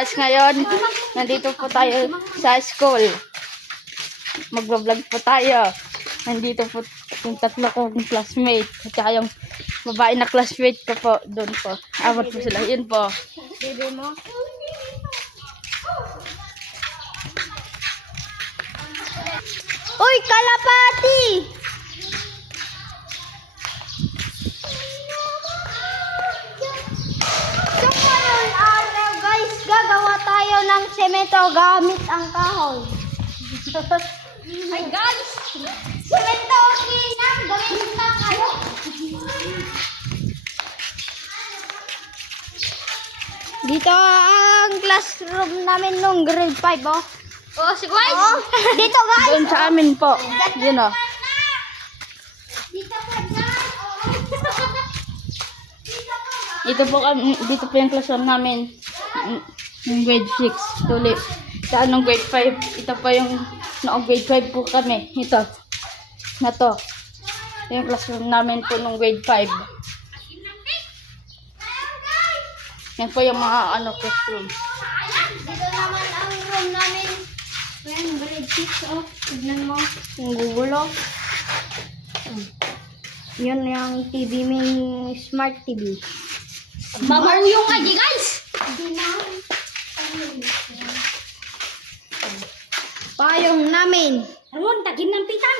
guys, ngayon nandito po tayo sa school. Magbablog po tayo. Nandito po yung tatlo kong classmate. At saka yung babae na classmate ko po. Doon po. Apat po sila. Yun po. Bebe mo? Uy, kalapati! So ngayong araw guys, gagawa tayo ng semento gamit ang kahoy. Ay guys! Semento okay na! Gawin lang kayo! Dito ang classroom namin nung grade 5 oh. Oh, si guys! Oh, dito guys! Doon sa amin po. Yun o. Dito po guys! Dito po yung classroom namin. Yung grade 6. Tuloy. Sa anong grade 5. Ito po yung noong grade 5 po kami. Ito. Na to. Ito yung classroom namin po nung grade 5. Yan po yung mga classroom. Dito naman ang room namin. Ayan, grade 6 oh. Tignan mo. Yung gugulo. Yun yung TV, may smart TV. Mamaruyong nga di guys! Payong namin. Aron, tagin ng pitan.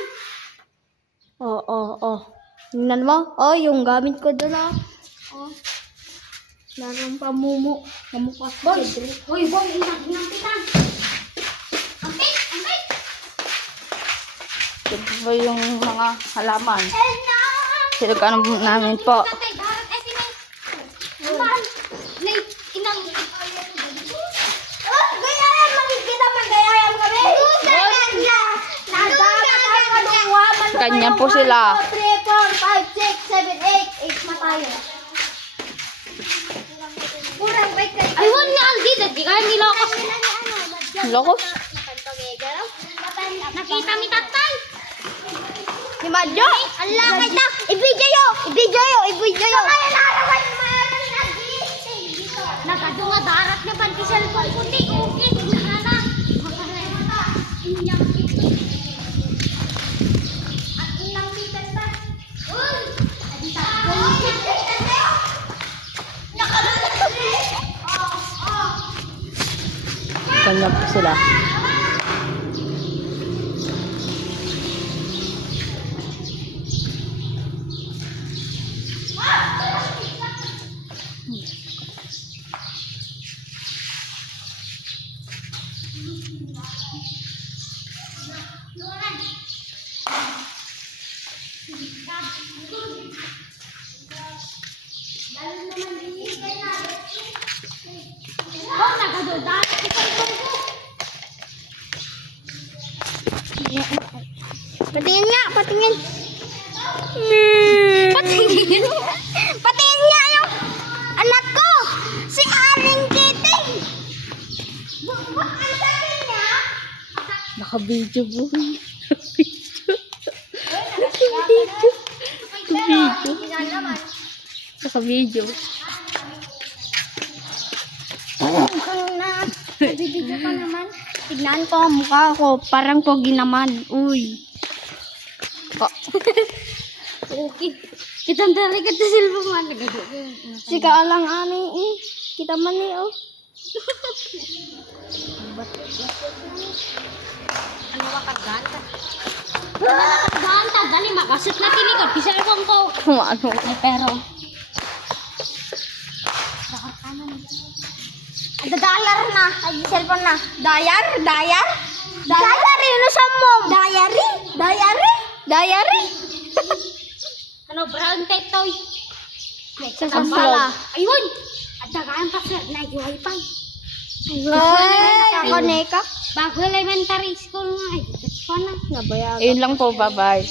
Oh. Tingnan mo. Oh, yung gamit ko doon oh. Oh. Larong pamumu. Pamukha sa Boy, Cedric. boy, tagin ng pitan. Ampit! Ito po yung mga halaman. Sinugan namin po. Tatay, darat ay sinay. Naman, inang... Oh, gayayan! Makikita magayayan kami! Gayayan na! Nadagat tayo kaduwa. Ganyan po sila. 2, 3, 4, 5, 6, 7, 8. 8 na tayo. Kurang bait ka. Aywan nga, Aldi, di kaya nilokos. Lokos. Nakita mi tatay. Si Madjo! Allah kita! Ibidyo! Kaya narawan mo mayroon na dito! Nagado nga darat na ban cellphone ko di. Okay, tingnan na. Inyang At inang pitan ba? Uy! Adita! Pitan tayo! Nakalala! Oh! Ganyan po sila. Oh, nagado darat na cellphone ko. Patingin nga! Patingin! Patingin. Patingin nga yung anak ko! Si Aling Kiting! Ang sabi niya? Naka-video po. Naka-video. Bibidyo ka naman. Tignan ko ang mukha ko. Parang pogi naman. Uy. Okay. Kitang dari ka sa cellphone man. Nagado. Si Kaalang ani eh. Kita man eh oh. Ano makaganta? Ganta, dali makasit na tinikot. Di cellphone ko. Kumano. Ay, pero. Dalar na. Ay, cellphone na. Dayar? Diary, ano sa mom? Diary? Ano, brown tape toy. Sa sampala. Ayun! At dagaan pa sir, nag-wifi. Ay, nakakoneka. Bago elementary school nga. Ay, that's fun na. Nabayagan. Ayun lang po. Bye-bye.